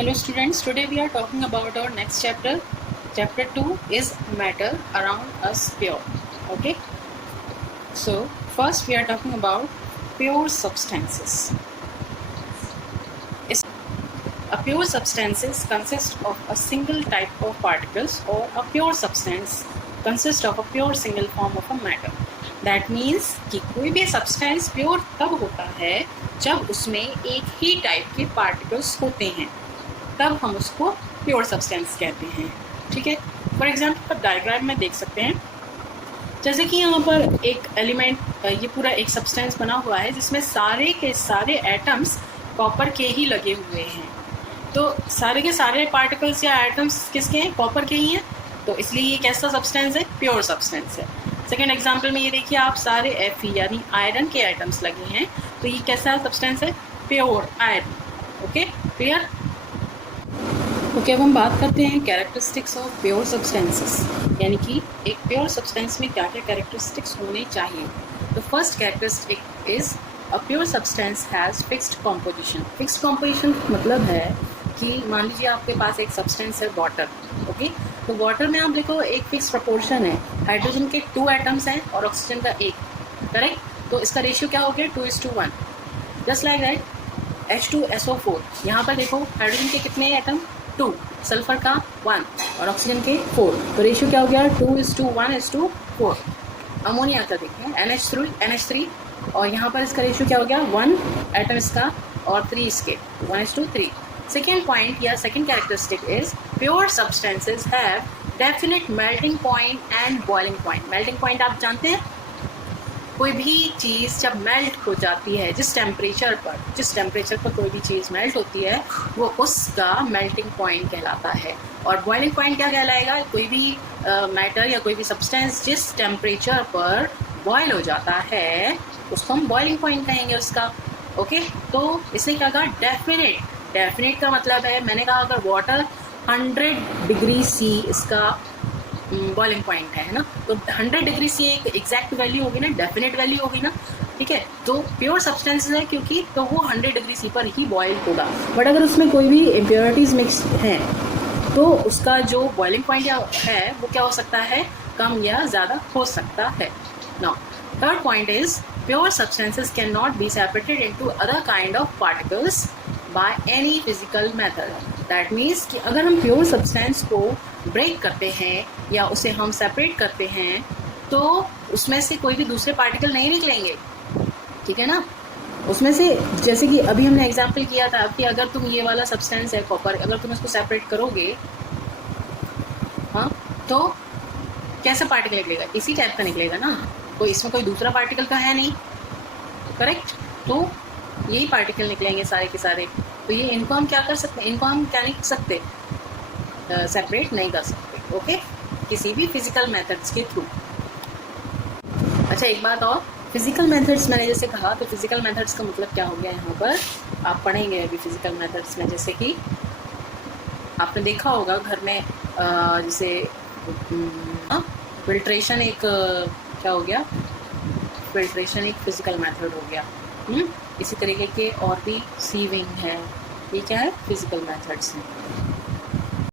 Hello students, today we are talking about our next chapter. Chapter 2 is matter around us pure. Okay, so first we are talking about pure substances. A pure substances consist of a single type of particles, or a pure substance consists of a pure single form of a matter. That means कि कोई भी substance pure तब होता है जब उसमें एक ही type के particles होते हैं, तब हम उसको प्योर सब्सटेंस कहते हैं. ठीक है, फॉर एग्जाम्पल आप डायग्राम में देख सकते हैं, जैसे कि यहाँ पर एक एलिमेंट, ये पूरा एक सब्सटेंस बना हुआ है जिसमें सारे के सारे एटम्स कॉपर के ही लगे हुए हैं. तो सारे के सारे पार्टिकल्स या एटम्स किसके हैं? कॉपर के ही हैं. तो इसलिए ये कैसा सब्सटेंस है? प्योर सब्सटेंस है. सेकेंड एग्जाम्पल में ये देखिए, आप सारे Fe यानी आयरन के एटम्स लगे हैं, तो ये कैसा सब्सटेंस है? Pure iron. Okay, clear? Okay, अब हम बात करते हैं कैरेक्टरिस्टिक्स ऑफ प्योर सब्सटेंसेस, यानी कि एक प्योर सब्सटेंस में क्या क्या कैरेक्टरिस्टिक्स होने चाहिए. तो first characteristic is a pure substance has fixed composition. Fixed composition मतलब है कि मान लीजिए आपके पास एक सब्सटेंस है वाटर. ओके, तो वाटर में आप देखो एक फिक्स प्रपोर्शन है, हाइड्रोजन के 2 एटम्स हैं और ऑक्सीजन का 1. करेक्ट? तो इसका रेशियो क्या हो गया? 2:1. जस्ट लाइक दैट H2SO4, यहाँ पर देखो हाइड्रोजन के कितने एटम? 2, सल्फर का 1 और ऑक्सीजन के 4. तो रेशियो क्या हो गया? 2:1:4. अमोनिया का देखिए NH3 और यहाँ पर इसका रेशियो क्या हो गया? 1 एटम इसका और 3 इसके, 1:3. सेकेंड पॉइंट या second characteristic is pure substances have definite melting point and boiling point. Melting point आप जानते हैं, कोई भी चीज़ जब मेल्ट हो जाती है, जिस टेम्परेचर पर कोई भी चीज़ मेल्ट होती है, वो उसका मेल्टिंग पॉइंट कहलाता है. और बॉइलिंग पॉइंट क्या कहलाएगा? कोई भी मैटर या कोई भी सब्सटेंस जिस टेम्परेचर पर बॉयल हो जाता है, उसको हम बॉइलिंग पॉइंट कहेंगे उसका. ओके, तो इसने क्या कहा? डेफिनेट का मतलब है, मैंने कहा अगर वाटर 100 डिग्री सी इसका बॉइलिंग पॉइंट है ना, तो 100 डिग्री सी एक एग्जैक्ट वैल्यू होगी ना, डेफिनेट वैल्यू होगी ना. ठीक है, तो प्योर सब्सटेंस है क्योंकि तो वो 100 डिग्री सी पर ही बॉयल होगा. बट अगर उसमें कोई भी इम्प्योरिटीज मिक्स हैं, तो उसका जो बॉइलिंग पॉइंट है वो क्या हो सकता है? कम या ज़्यादा हो सकता है. Now third point is pure substances can not be separated into other kind of particles by any physical method. That means कि अगर हम प्योर सब्सटेंस को ब्रेक करते हैं या उसे हम सेपरेट करते हैं, तो उसमें से कोई भी दूसरे पार्टिकल नहीं निकलेंगे. ठीक है ना? उसमें से, जैसे कि अभी हमने एग्जांपल किया था कि अगर तुम ये वाला सब्सटेंस है कॉपर, अगर तुम इसको सेपरेट करोगे, हाँ, तो कैसा पार्टिकल निकलेगा? इसी टाइप का निकलेगा ना. कोई इसमें कोई दूसरा पार्टिकल का है नहीं. करेक्ट? तो यही पार्टिकल निकलेंगे सारे के सारे. तो ये इनको हम क्या कर सकते हैं? इनको हम क्या नहीं कर सकते? सेपरेट नहीं कर सकते. ओके, किसी भी फिजिकल मेथड्स के थ्रू. अच्छा, एक बात और, फिजिकल मेथड्स मैंने जैसे कहा, तो फिजिकल मेथड्स का मतलब क्या हो गया? यहाँ पर आप पढ़ेंगे अभी फिजिकल मेथड्स में, जैसे कि आपने देखा होगा घर में जैसे फिल्ट्रेशन एक क्या हो गया? फिल्ट्रेशन एक फिजिकल मेथड हो गया. इसी तरीके के और भी सीविंग है, ये क्या है? फिजिकल मेथड्स हैं.